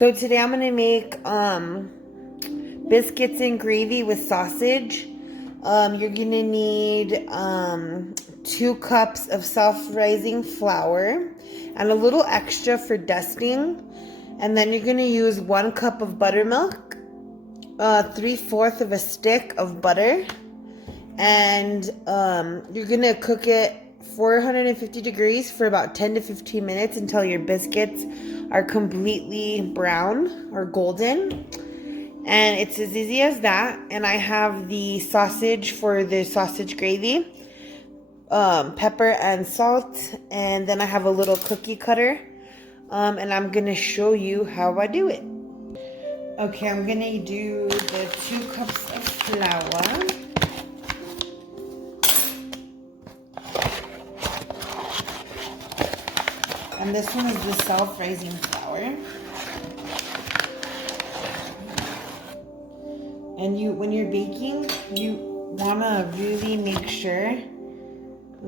So today I'm gonna make biscuits and gravy with sausage. You're gonna need 2 cups of self-rising flour and a little extra for dusting. And then you're gonna use 1 cup of buttermilk, 3/4 of a stick of butter, and you're gonna cook it 450 degrees for about 10 to 15 minutes until your biscuits are completely brown or golden. And it's as easy as that. And I have the sausage for the sausage gravy, pepper and salt, and then I have a little cookie cutter, and I'm gonna show you how I do it. Okay, I'm gonna do the 2 cups of flour. And this one is the self-rising flour. And when you're baking, you want to really make sure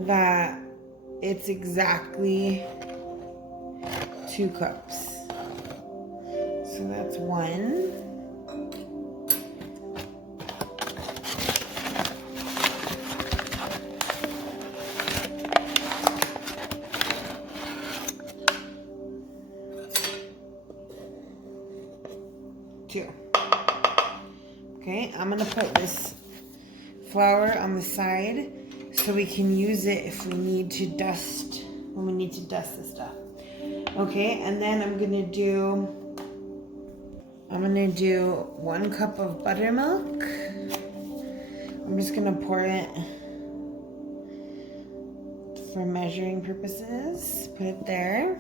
that it's exactly 2 cups. So that's 1. Okay, I'm gonna put this flour on the side so we can use it if we need to dust, when we need to dust the stuff. Okay, and then I'm gonna do 1 cup of buttermilk. I'm just gonna pour it for measuring purposes. Put it there.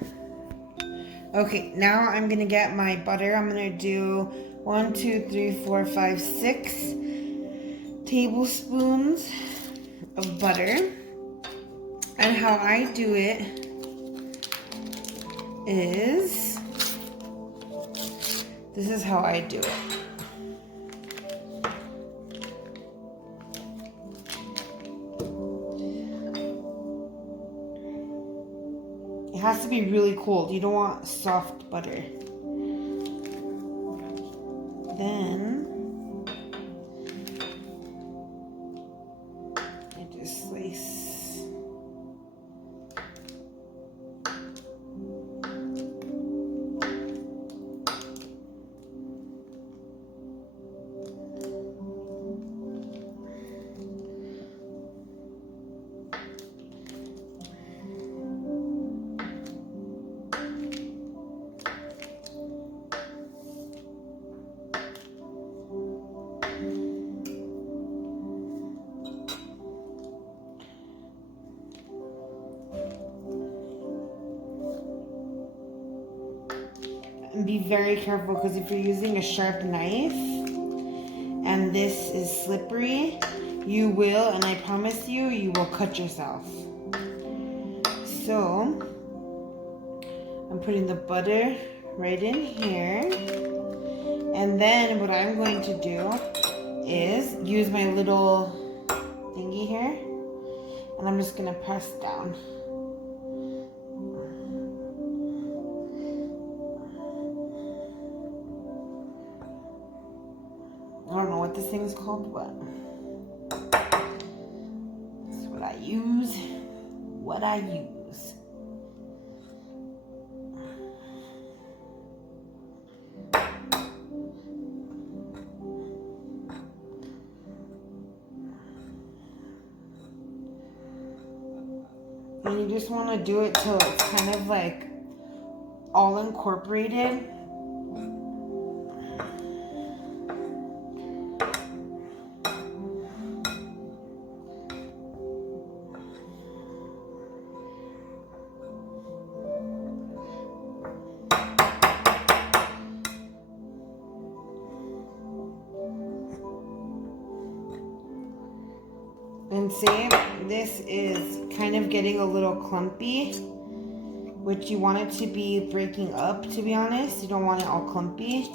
Okay, now I'm gonna get my butter. I'm gonna do 1, 2, 3, 4, 5, 6 tablespoons of butter. And how I do it is, this is how I do it. It has to be really cold. You don't want soft butter. Then I just slice. And be very careful, because if you're using a sharp knife and this is slippery, you will, and I promise you, you will cut yourself. So I'm putting the butter right in here, and then what I'm going to do is use my little thingy here, and I'm just gonna press down. I don't know what this thing is called, but that's what I use. And you just want to do it till it's kind of like all incorporated. And see, this is kind of getting a little clumpy, which you want it to be breaking up, to be honest. You don't want it all clumpy.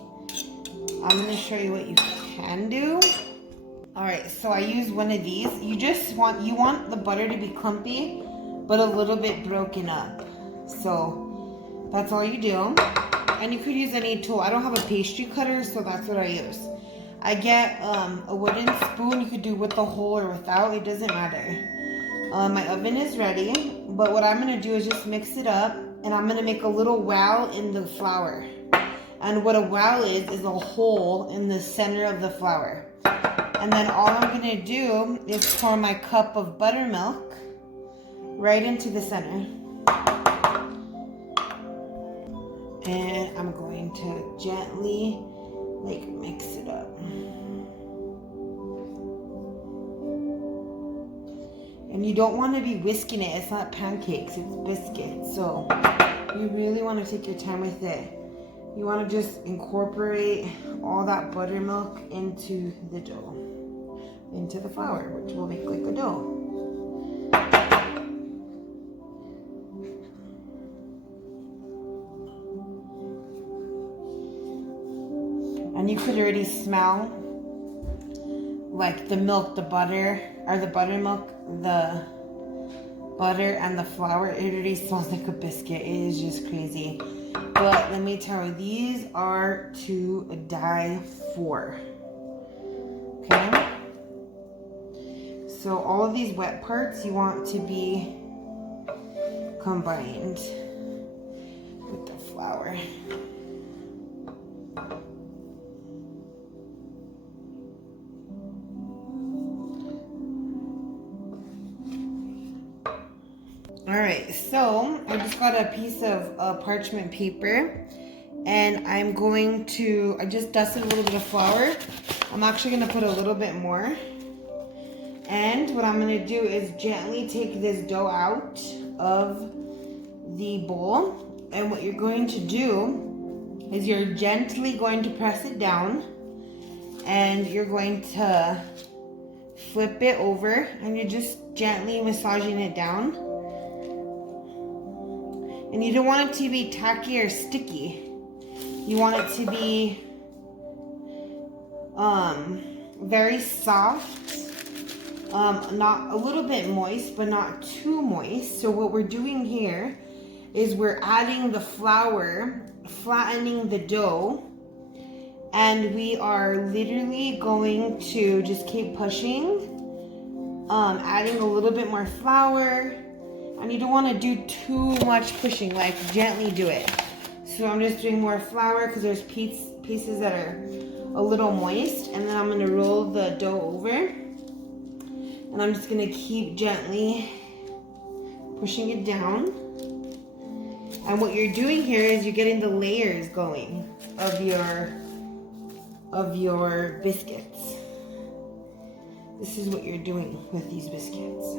I'm going to show you what you can do. Alright, so I use one of these. You want the butter to be clumpy, but a little bit broken up. So that's all you do. and you could use any tool. I don't have a pastry cutter, so that's what I use. I get a wooden spoon. You could do with the hole or without. It doesn't matter. My oven is ready, but what I'm gonna do is just mix it up, and I'm gonna make a little well in the flour. And what a well is a hole in the center of the flour. And then all I'm gonna do is pour my cup of buttermilk right into the center. And I'm going to gently mix it up. And you don't want to be whisking it. It's not pancakes, it's biscuits. So you really want to take your time with it. You want to just incorporate all that buttermilk into the dough, into the flour, which will make like a dough. And you could already smell like the milk, the butter, or the buttermilk, the butter and the flour. It already smells like a biscuit. It is just crazy. But let me tell you, these are to die for. Okay? So all of these wet parts you want to be combined with the flour. Alright, so I just got a piece of parchment paper, and I just dusted a little bit of flour. I'm actually going to put a little bit more. And what I'm going to do is gently take this dough out of the bowl. And what you're going to do is you're gently going to press it down, and you're going to flip it over, and you're just gently massaging it down. And you don't want it to be tacky or sticky. You want it to be very soft, not a little bit moist, but not too moist. So what we're doing here is we're adding the flour, flattening the dough, and we are literally going to just keep pushing, adding a little bit more flour. And you don't want to do too much pushing, like gently do it. So I'm just doing more flour because there's pieces that are a little moist. And then I'm going to roll the dough over. And I'm just going to keep gently pushing it down. And what you're doing here is you're getting the layers going of your biscuits. This is what you're doing with these biscuits.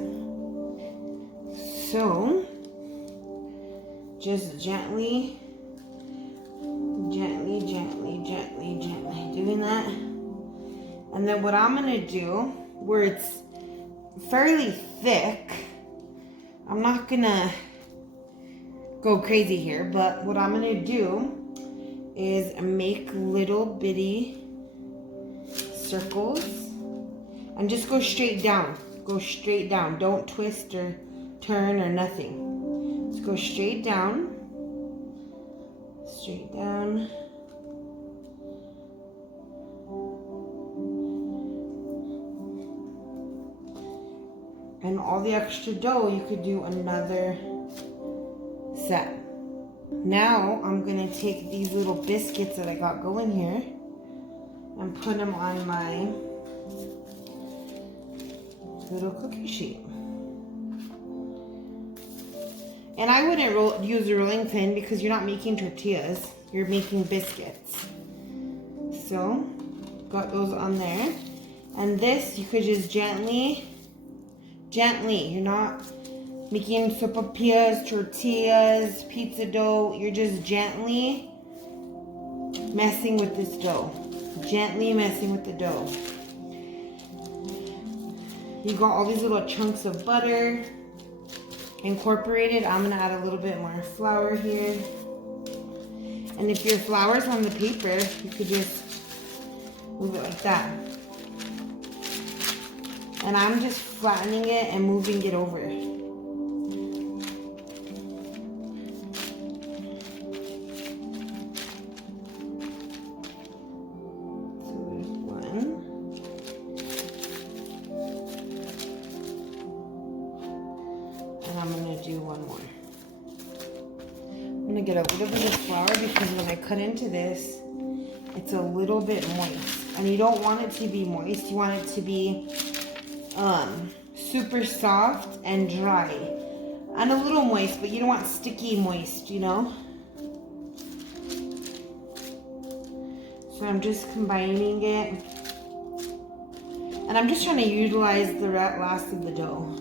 So, just gently doing that. And then what I'm going to do, where it's fairly thick, I'm not going to go crazy here, but what I'm going to do is make little bitty circles and just go straight down. Go straight down. Don't twist or turn or nothing. Just go straight down. Straight down. And all the extra dough, you could do another set. Now I'm gonna take these little biscuits that I got going here and put them on my little cookie sheet. And I wouldn't use a rolling pin because you're not making tortillas, you're making biscuits. So, got those on there. And this, you could just gently, you're not making sopapillas, tortillas, pizza dough. You're just gently messing with this dough. Gently messing with the dough. You got all these little chunks of butter incorporated. I'm gonna add a little bit more flour here. And if your flour's on the paper, you could just move it like that. And I'm just flattening it and moving it over. get a little bit of flour because when I cut into this, it's a little bit moist. And you don't want it to be moist. You want it to be super soft and dry. And a little moist, but you don't want sticky moist, you know? So I'm just combining it. And I'm just trying to utilize the last of the dough.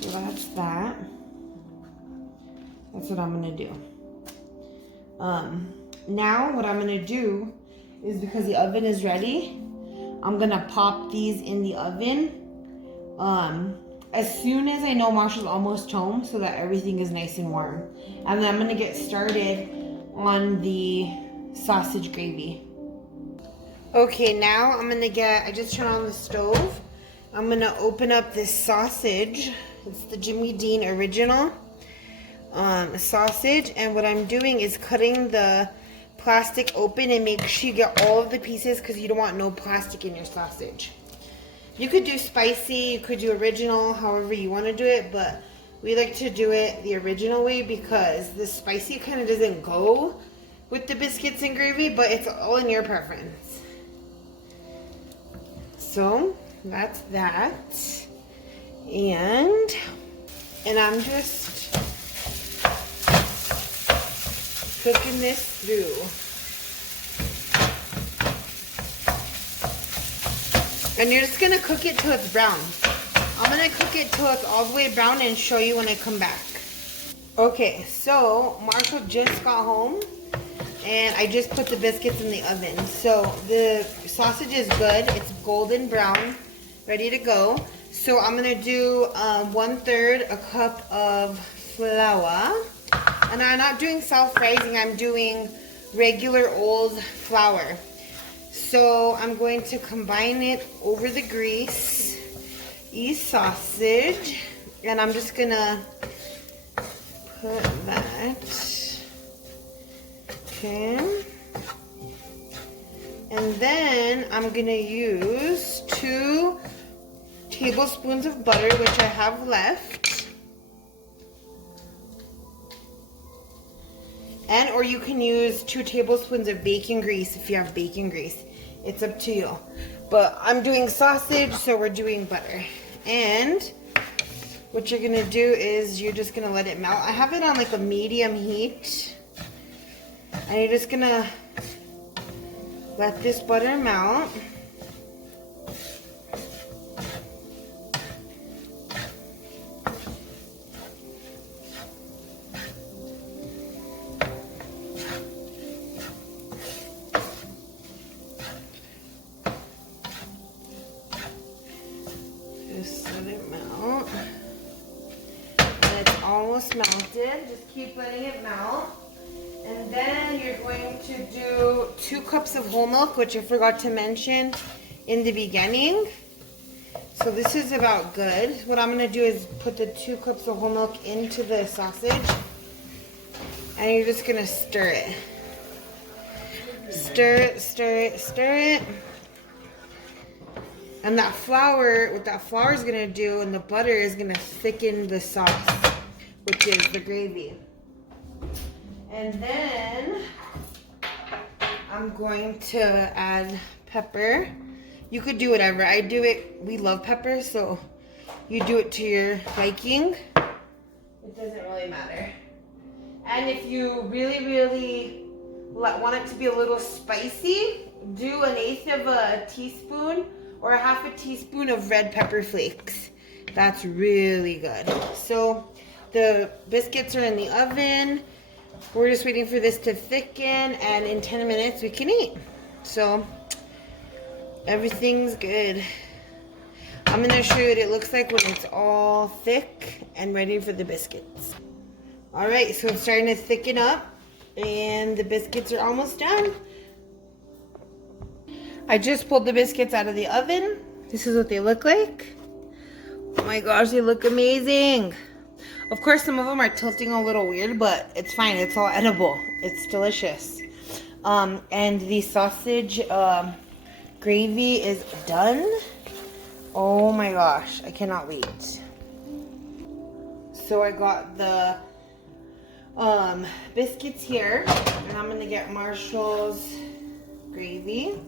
So that's that. That's what I'm gonna do. Now what I'm gonna do is, because the oven is ready, I'm gonna pop these in the oven as soon as I know Marshall's almost home, so that everything is nice and warm. And then I'm gonna get started on the sausage gravy. Okay, now I'm gonna I just turned on the stove. I'm gonna open up this sausage. It's the Jimmy Dean original sausage, and what I'm doing is cutting the plastic open and make sure you get all of the pieces, because you don't want no plastic in your sausage. You could do spicy, you could do original, however you want to do it, but we like to do it the original way because the spicy kind of doesn't go with the biscuits and gravy, but it's all in your preference. So that's that, and I'm just cooking this through. And you're just gonna cook it till it's brown. I'm gonna cook it till it's all the way brown and show you when I come back. Okay, so Marshall just got home and I just put the biscuits in the oven. So the sausage is good, it's golden brown, ready to go. So I'm gonna do 1/3 a cup of flour. And I'm not doing self-rising, I'm doing regular old flour. So I'm going to combine it over the grease, sausage, and I'm just gonna put that, okay. And then I'm gonna use 2 tablespoons of butter, which I have left. And or you can use 2 tablespoons of bacon grease if you have bacon grease. It's up to you. But I'm doing sausage, so we're doing butter. And what you're gonna do is you're just gonna let it melt. I have it on like a medium heat. And you're just gonna let this butter melt. Just let it melt. And it's almost melted. Just keep letting it melt. And then you're going to do 2 cups of whole milk, which I forgot to mention in the beginning. So this is about good. What I'm going to do is put the 2 cups of whole milk into the sausage. And you're just going to stir it. Stir it, stir it, stir it. And that flour, what that flour is going to do, and the butter is going to thicken the sauce, which is the gravy. And then I'm going to add pepper. You could do whatever. I do it, we love pepper, so you do it to your liking. It doesn't really matter. And if you really want it to be a little spicy, do 1/8 of a teaspoon or 1/2 teaspoon of red pepper flakes. That's really good. So the biscuits are in the oven. We're just waiting for this to thicken, and in 10 minutes we can eat. So everything's good. I'm gonna show you what it looks like when it's all thick and ready for the biscuits. All right, so it's starting to thicken up and the biscuits are almost done. I just pulled the biscuits out of the oven. This is what they look like. Oh my gosh, they look amazing. Of course, some of them are tilting a little weird, but it's fine. It's all edible. It's delicious. And the sausage gravy is done. Oh my gosh, I cannot wait. So I got the biscuits here, and I'm gonna get Marshall's gravy.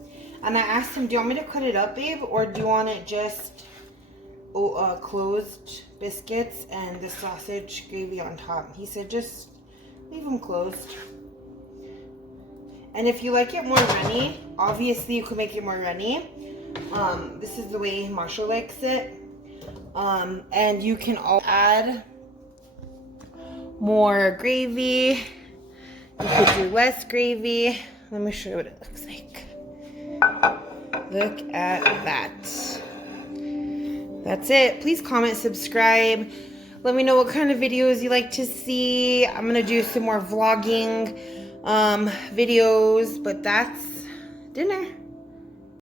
And I asked him, do you want me to cut it up, babe, or do you want it just closed biscuits and the sausage gravy on top? He said just leave them closed. And if you like it more runny, obviously you could make it more runny. This is the way Marshall likes it. And you can all add more gravy. You could do less gravy. Let me show you what it looks like. Look at that. That's it. Please comment, subscribe. Let me know what kind of videos you like to see. I'm gonna do some more vlogging videos, but that's dinner.